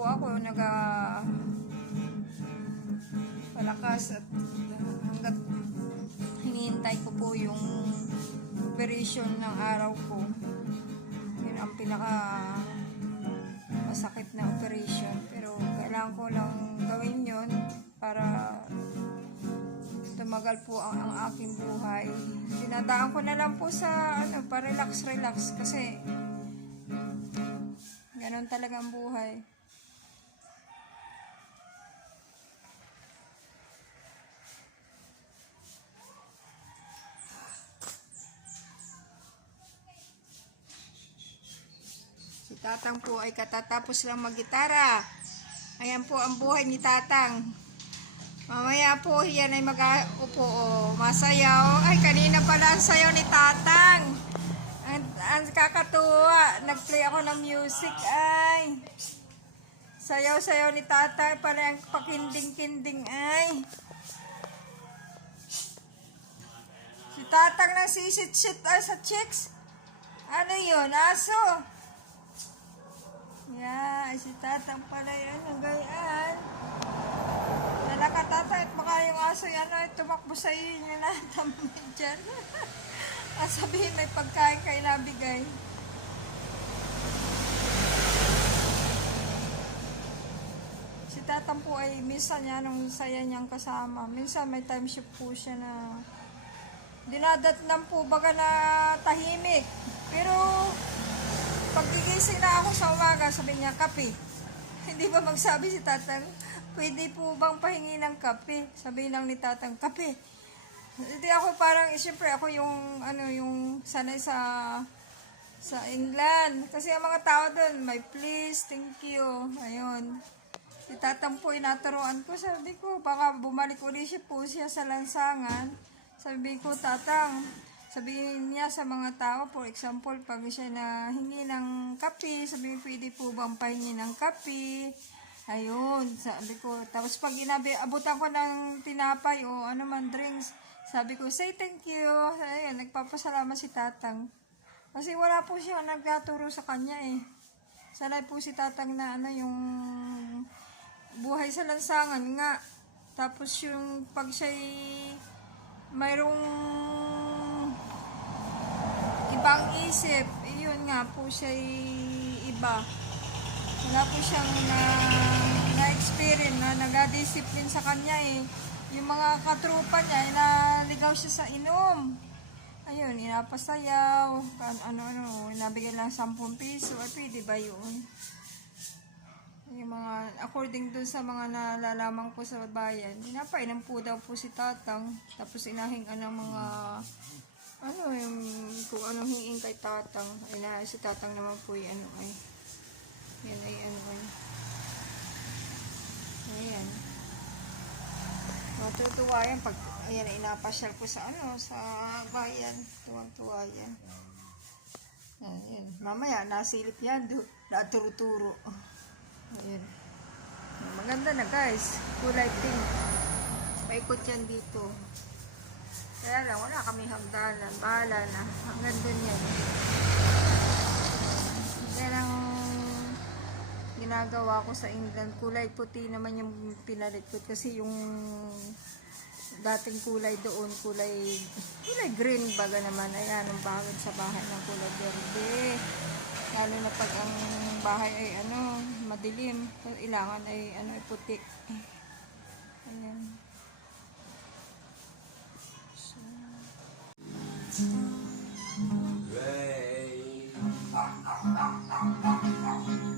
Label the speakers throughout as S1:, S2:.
S1: po ako naga palakas at hanggat hinihintay ko po yung operation ng araw ko. Yun ang pinaka masakit na operation. Pero kailangan ko lang gawin yun para tumagal po ang, ang aking buhay. Dinadaan ko na lang po sa ano, pa-relax, relax kasi ganon talaga ang buhay. Tatang po ay katatapos lang maggitara. Ayan po ang buhay ni Tatang. Mamaya po yan ay mag-upo o masayaw. Ay, kanina pala ang sayaw ni Tatang. Ang, ang kakatuwa. Nag-play ako ng music. Ay. Sayaw-sayaw ni Tatang. Parang pakinding-kinding. Ay. Si Tatang na sisit-sit ay sa chicks. Ano yun? Aso. Yeah, si Tatang pala yun. Ang gayaan. Lalaka tatay at baka yung aso yan ay tumakbo sa iyo niya na tamay dyan. At sabihin may pagkain kayo nabigay. Si Tatang po ay minsan yan ang saya niyang kasama. Minsan may time shift po siya na dinadatnan po baga na tahimik. Pero pag gigising na ako sa umaga, sabi niya, kape. Hindi ba magsabi si tatang, pwede po bang pahingi ng kape? Sabi lang ni tatang, kape. Hindi ako parang, eh, siyempre ako yung, ano, yung sanay sa, sa England. Kasi ang mga tao doon, may please, thank you. Ayun. Si tatang po inaturoan ko. Sabi ko, baka bumalik ulit siya po siya sa lansangan. Sabi ko, tatang, sabihin niya sa mga tao, for example, pag siya na hingi ng kape, sabi ko, pwede po bang pahingi ng kape? Ayun, sabi ko. Tapos pag inabi, abutan ko ng tinapay o ano man drinks, sabi ko, say thank you. Ayun, nagpapasalamat si tatang. Kasi wala po siya nagtuturo sa kanya eh. Sanay po si tatang na ano yung buhay sa lansangan nga. Tapos yung pag siya'y mayroong ibang isip, yun nga po siya'y iba. Wala po siyang na, na-experience na nag-discipline sa kanya eh. Yung mga katrupa niya, eh, naligaw siya sa inom. Ayun, inapasayaw, ano-ano, nabigyan lang 10 piso, ay pwede ba yun? Yung mga, according dun sa mga nalalaman ko sa bayan, pinapainom po daw po si Tatang, tapos inahingan ng mga, ano yung, kung anong hingin kay Tatang, ay na, si Tatang naman po yung ano ay, yan ay ano ay, ayan. Matutuwa yan pag, ayan, inapasyal ko sa ano, sa bayan, tuwang-tuwa yan. Yan, yan. Mamaya, nasilip yan, do, naturo-turo. Ayan. Maganda na guys. Kulay pink. Paikot yan dito. Kaya lang, wala kami hagdanan. Bahala na. Hanggang dun yan. Ang ginagawa ko sa England. Kulay puti naman yung pinalit ko. Kasi yung dating kulay doon, kulay kulay green baga naman. Ayan, ang bakit sa bahay ng kulay verde. Lalo na pag ang bahay ay ano, madilim. Kailangan ay ano, ay puti. Ayan. Rain.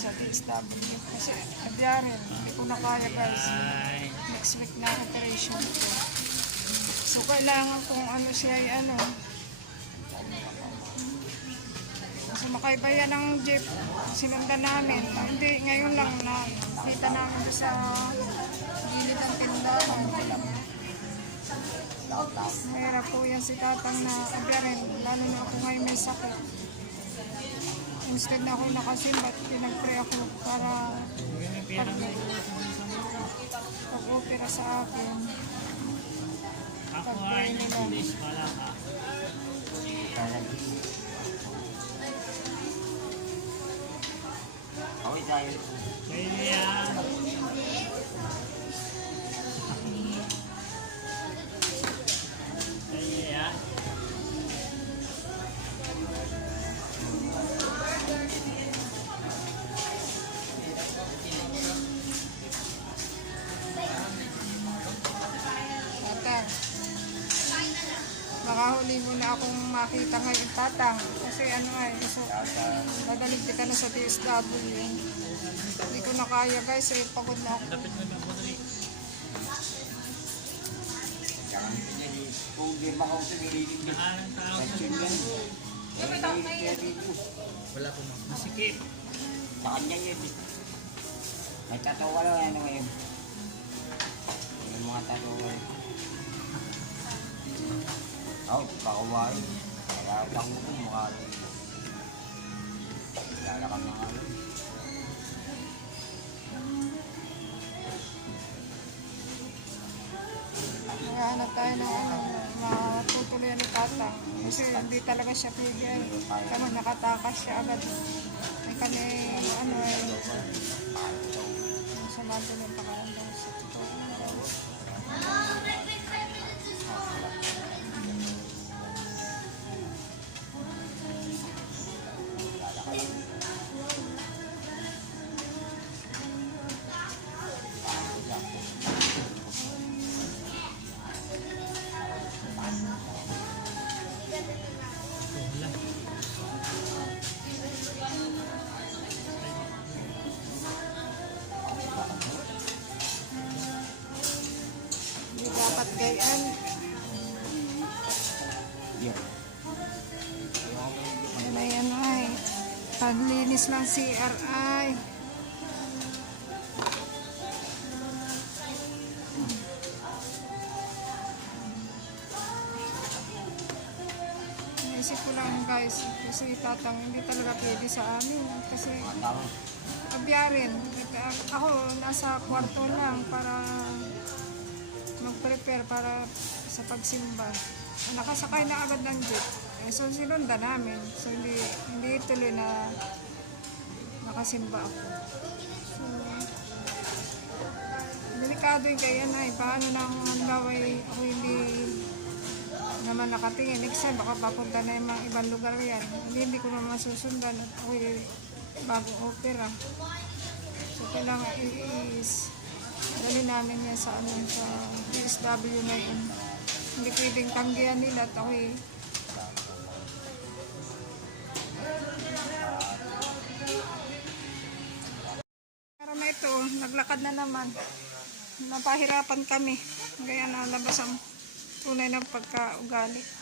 S1: sa DSW. Kasi abyarin, hindi ko na kaya guys. Next week na operation ko. So kailangan kung ano siya ay ano. Kasi makaiba yan ng jeep. Sinundan namin. Hindi, ngayon lang na kita namin sa gilid ng tindahan. Mahirap po yan si tatang na abyarin. Lalo na ako ngayon may sakit. Instead na ako nakasimbat, pinag-pray ako para pag, pag-opera sa akin.
S2: Ako ay ng pulis, wala ka.
S3: Okay tayo.
S2: Pwede
S1: Baka huli mo na akong makita ngayon, tatang. Kasi ano nga, eh, so, nagalig ka na sa DSW. Hindi ko na kaya guys, eh, pagod na ako.
S2: Dapat mo ng putri.
S3: Kung di ba ako tumililig din.
S2: Nakalang tao.
S3: Question yan.
S2: Wala po Masikip.
S3: Sa kanya yun. May tatawa lang yan ngayon. Yung mga tatawa. Ako, pakaway. Kaya lang mo kung mukha rin. Lalakang na nga rin.
S1: Naghahanap tayo ng ano, matutuloy ni tatang. Kasi hindi talaga siya pwede. Kama nakatakas siya agad. May kani, ano eh, sa mato ng pakaramdam sa totoo. Paglinis ng CRI. Naisip ko lang guys, kasi tatang hindi talaga pwede sa amin. Kasi abyarin. Ako nasa kwarto lang para mag-prepare para sa pagsimba. Nakasakay na agad ng jeep. Eh, so sinundan namin. So hindi, hindi tuloy na nakasimba ako. So, delikado yung kaya na eh. Paano na kung halimbawa eh, ako hindi naman nakatingin. Next time, baka papunta na yung mga ibang lugar yan. Hindi, hindi ko naman masusundan. At ako eh, bago opera. So, kailangan i-is dali namin yan sa ano sa DSW ngayon. Hindi pwedeng tanggihan nila at ako eh. Naglakad na naman. Napahirapan kami. Kaya nalabas ang tunay ng pagkaugali.